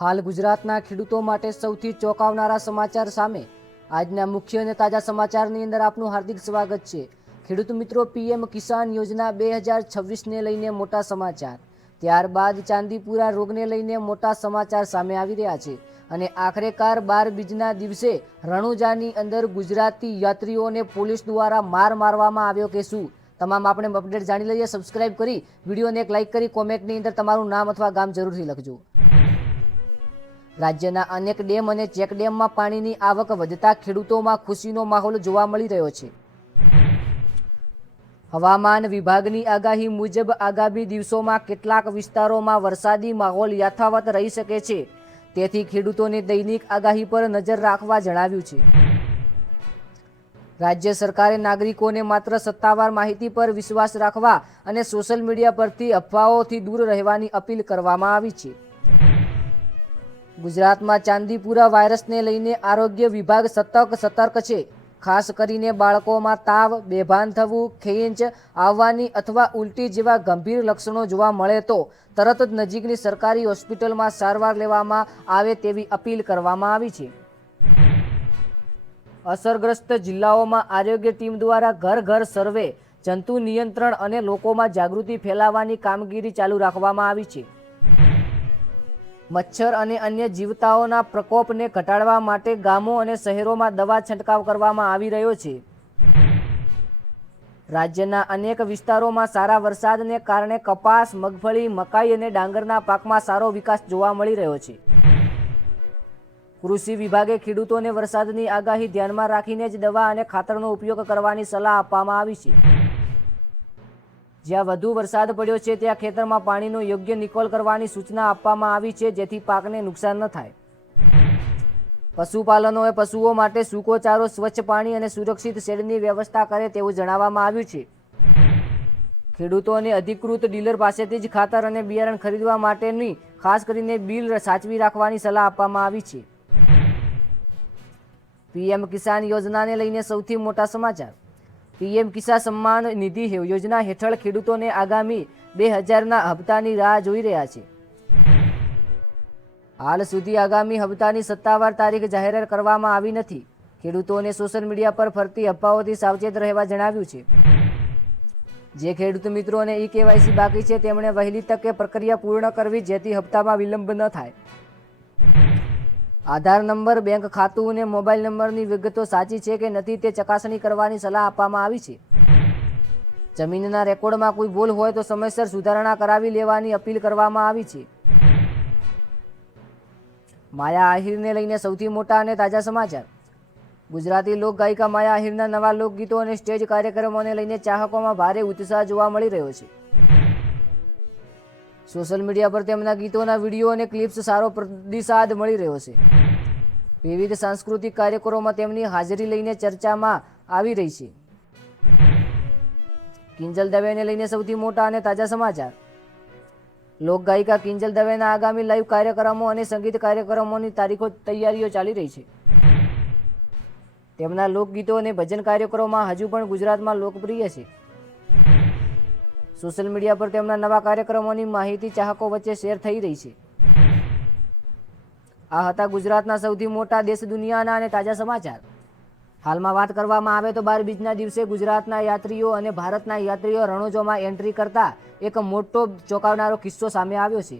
હાલ ગુજરાતના ખેડૂતો માટે સૌથી ચોંકાવનારા સમાચાર સામે આજના મુખ્ય અને તાજા સમાચારની અંદર આપનું હાર્દિક સ્વાગત છે। ખેડૂત મિત્રો, પીએમ કિસાન યોજના 2026ને લઈને મોટા સમાચાર, ત્યારબાદ ચાંદીપુરા રોગને લઈને મોટા સમાચાર સામે આવી રહ્યા છે અને આખરેકાર 12 બીજના દિવસે રણુજાની અંદર ગુજરાતી યાત્રીઓને પોલીસ દ્વારા માર મારવામાં આવ્યો કે શું, તમામ આપણે અપડેટ જાણી લઈએ। સબસ્ક્રાઇબ કરી વિડીયોને એક લાઇક કરી કોમેન્ટની અંદર તમારું નામ અથવા ગામ જરૂરથી લખજો। રાજ્યના અનેક ડેમ અને ચેકડેમમાં પાણીની આવક વધતા ખેડૂતોમાં ખુશીનો માહોલ જોવા મળી રહ્યો છે। હવામાન વિભાગની આગાહી મુજબ આગામી દિવસોમાં કેટલાક વિસ્તારોમાં વરસાદી માહોલ યથાવત રહી શકે છે, તેથી ખેડૂતોને દૈનિક આગાહી પર નજર રાખવા જણાવ્યું છે। રાજ્ય સરકારે નાગરિકોને માત્ર સત્તાવાર માહિતી પર વિશ્વાસ રાખવા અને સોશિયલ મીડિયા પરથી અફવાઓથી દૂર રહેવાની અપીલ કરવામાં આવી છે। ગુજરાતમાં ચાંદીપુરા વાયરસને લઈને આરોગ્ય વિભાગ સતર્ક છે। ખાસ કરીને બાળકોમાં તાવ, બેભાન થવું, ખેંચ આવવાની અથવા ઉલટી જેવા ગંભીર લક્ષણો જોવા મળે તો તરત જ નજીકની સરકારી હોસ્પિટલમાં સારવાર લેવામાં આવે તેવી અપીલ કરવામાં આવી છે। અસરગ્રસ્ત જિલ્લાઓમાં આરોગ્ય ટીમ દ્વારા ઘર ઘર સર્વે, જંતુ નિયંત્રણ અને લોકોમાં જાગૃતિ ફેલાવવાની કામગીરી ચાલુ રાખવામાં આવી છે। મચ્છર અને અન્ય જીવતાઓના પ્રકોપને ઘટાડવા માટે ગામો અને શહેરોમાં દવા છંટકાવ કરવામાં આવી રહ્યો છે। રાજ્યના અનેક વિસ્તારોમાં સારા વરસાદને કારણે કપાસ, મગફળી, મકાઈ અને ડાંગરના પાકમાં સારો વિકાસ જોવા મળી રહ્યો છે। કૃષિ વિભાગે ખેડૂતોને વરસાદની આગાહી ધ્યાનમાં રાખીને જ દવા અને ખાતરનો ઉપયોગ કરવાની સલાહ આપવામાં આવી છે। જ્યાં વધુ વરસાદ પડ્યો છે ત્યાં ખેતરમાં પાણીનો યોગ્ય નિકાલ કરવાની સૂચના આપવામાં આવી છે, જેથી પાકને નુકસાન ન થાય। પશુપાલનોએ પશુઓ માટે સૂકો ચારો, સ્વચ્છ પાણી અને સુરક્ષિત શેડની વ્યવસ્થા કરે તેવું જણાવવામાં આવ્યું છે। ખેડૂતોને અધિકૃત ડીલર પાસેથી જ ખાતર અને બિયારણ ખરીદવા માટેની ખાસ કરીને બિલ સાચવી રાખવાની સલાહ આપવામાં આવી છે। પીએમ કિસાન યોજનાને લઈને સૌથી મોટા સમાચાર। પીએમ કિસાન સન્માન નિધિ યોજના હેઠળ ખેડૂતોને આગામી 2000ના હપ્તાની રાહ જોઈ રહ્યા છે। હાલ સુધી આગામી હપ્તાની સત્તાવાર તારીખ જાહેર કરવામાં આવી નથી। ખેડૂતોને સોશિયલ મીડિયા પર ફરતી અફવાઓથી સાવચેત રહેવા જણાવ્યું છે। જે ખેડૂત મિત્રોને ઈ-કેવાયસી બાકી છે તેમણે વહેલી તકે પ્રક્રિયા પૂર્ણ કરવી, જેથી હપ્તામાં વિલંબ ન થાય। આધાર નંબર, બેંક ખાતું અને મોબાઈલ નંબરની વિગતો સાચી છે કે નથી તે ચકાસણી કરવાની સલાહ આપવામાં આવી છે। જમીનના રેકોર્ડમાં કોઈ ભૂલ હોય તો સમયસર સુધારણા કરાવી લેવાની અપીલ કરવામાં આવી છે। માયા આહિરને લઈને સૌથી મોટા અને તાજા સમાચાર। ગુજરાતી લોકગાયિકા માયા આહિરના નવા લોકગીતો અને સ્ટેજ કાર્યક્રમોને લઈને ચાહકોમાં ભારે ઉત્સાહ જોવા મળી રહ્યો છે। સોશિયલ મીડિયા પર તેમના ગીતોના વિડીયો અને ક્લિપ્સ સારો પ્રતિસાદ મળી રહ્યો છે। વિવિધ સાંસ્કૃતિક કાર્યક્રમોમાં તેમની હાજરી લઈને ચર્ચામાં આવી રહી છે। કિંજલ દવેને લઈને સૌથી મોટા અને તાજા સમાચાર। લોકગાયિકા કિંજલ દવેના આગામી લાઈવ કાર્યક્રમો અને સંગીત કાર્યક્રમોની તૈયારીઓ ચાલી રહી છે। તેમના લોકગીતો અને ભજન કાર્યક્રમોમાં હજુ પણ ગુજરાતમાં લોકપ્રિય છે। સોશિયલ મીડિયા પર તેમના નવા કાર્યક્રમોની માહિતી ચાહકો વચ્ચે શેર થઈ રહી છે। આ હતા ગુજરાતના સૌથી મોટા દેશ દુનિયાના અને તાજા સમાચાર। હાલમાં વાત કરવામાં આવે તો 12 બીજના દિવસે ગુજરાતના યાત્રીઓ અને ભારતના યાત્રીઓ રણોજામાં એન્ટ્રી કરતા એક મોટો ચોંકાવનારો કિસ્સો સામે આવ્યો છે।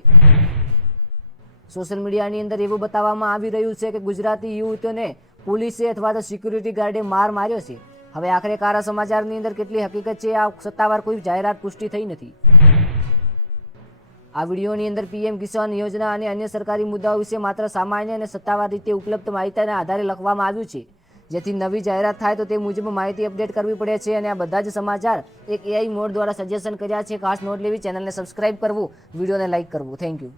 સોશિયલ મીડિયાની અંદર એવું બતાવવામાં આવી રહ્યું છે કે ગુજરાતી યુવતીઓને પોલીસે અથવા તો સિક્યુરિટી ગાર્ડે માર માર્યો છે। હવે આખરેકાર આ સમાચારની અંદર કેટલી હકીકત છે, આ સત્તાવાર કોઈ જાહેરાત પુષ્ટિ થઈ નથી। આ વિડીયોની અંદર પીએમ કિસાન યોજના અને અન્ય સરકારી મુદ્દાઓ વિશે માત્ર સામાન્ય અને સત્તાવાર રીતે ઉપલબ્ધ માહિતીના આધારે લખવામાં આવ્યું છે, જેથી નવી જાહેરાત થાય તો તે મુજબ માહિતી અપડેટ કરવી પડે છે। અને આ બધા જ સમાચાર એક એઆઈ મોડ દ્વારા સજેશન કર્યા છે। ખાસ નોંધ લેવી, ચેનલને સબસ્ક્રાઇબ કરવું, વિડીયોને લાઇક કરવું। Thank you.